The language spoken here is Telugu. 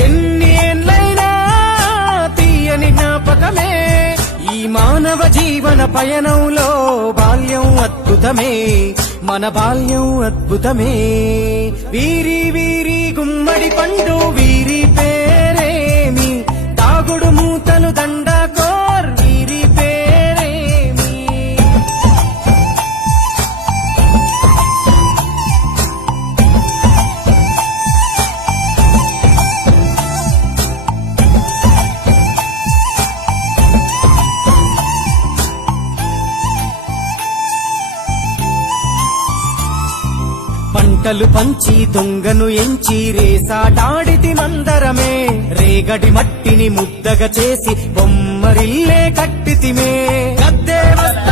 ఎన్ని ఏళ్ళైనా తీయని జ్ఞాపకమే ఈ మానవ జీవన పయనంలో బాల్యం అద్భుతమే మన బాల్యం అద్భుతమే వీరి వీరి గుమ్మడి పండు వీరి పేరేమి తాగుడు మూతలు దండకోర్ వీరి పేరేమి పంటలు పంచి దొంగను ఎంచి రేసాటాడితి మందరమే రేగడి మట్టిని ముద్దగా చేసి బొమ్మరిల్లే కట్టితిమే గద్దే వస్తా